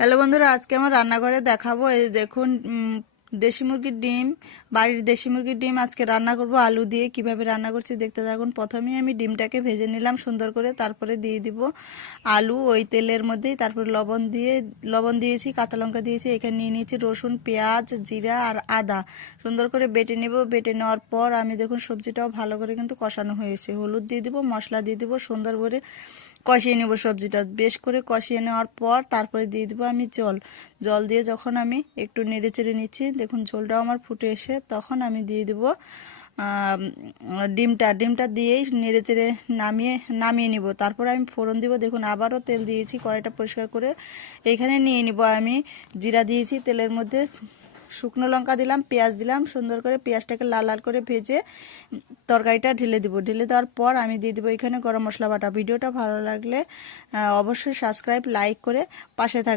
Hello বন্ধুরা, আজকে আমার রান্নাঘরে দেখাবো। এই দেখুন, দেশি মুরগির ডিম, বাড়ির দেশি মুরগির ডিম আজকে রান্না করব আলু দিয়ে। কিভাবে রান্না করছি দেখতে থাকুন। প্রথমেই আমি ডিমটাকে ভেজে নিলাম সুন্দর করে, তারপরে দিয়ে দিব আলু ওই তেলের মধ্যেই। তারপর লবণ দিয়েছি, কাঁচা লঙ্কা দিয়েছি, এখানে নিয়ে নিয়েছি রসুন, পেঁয়াজ, জিরা আর আদা। সুন্দর করে বেটে নেব। বেটে নেওয়ার পর আমি দেখুন সবজিটাও ভালো করে কিন্তু কষানো হয়েছে। হলুদ দিয়ে দিব, মশলা দিয়ে দিব, সুন্দর করে কষিয়ে নেব। সবজিটা বেশ করে কষিয়ে নেওয়ার পর তারপরে দিয়ে দিব আমি জল দিয়ে যখন আমি একটু নেড়ে চেড়ে নিচ্ছি, দেখুন ঝোলটাও আমার ফুটে এসে তখন আমি দিয়ে দিব ডিমটা দিয়েই নেড়ে চেড়ে নামিয়ে নিব। তারপর আমি ফোড়ন দিব। দেখুন আবারও তেল দিয়েছি, কড়াইটা পরিষ্কার করে এইখানে নিয়ে নিব। আমি জিরা দিয়েছি তেলের মধ্যে, শুকনো লঙ্কা দিলাম, পেঁয়াজ দিলাম। সুন্দর করে পেঁয়াজটাকে লাল লাল করে ভেজে তরকারিটা ঢেলে দিব। ঢেলে দেওয়ার পর আমি দিয়ে দিব এখানে গরম মশলা বাটা। ভিডিওটা ভালো লাগলে অবশ্যই সাবস্ক্রাইব, লাইক করে পাশে থাকবেন।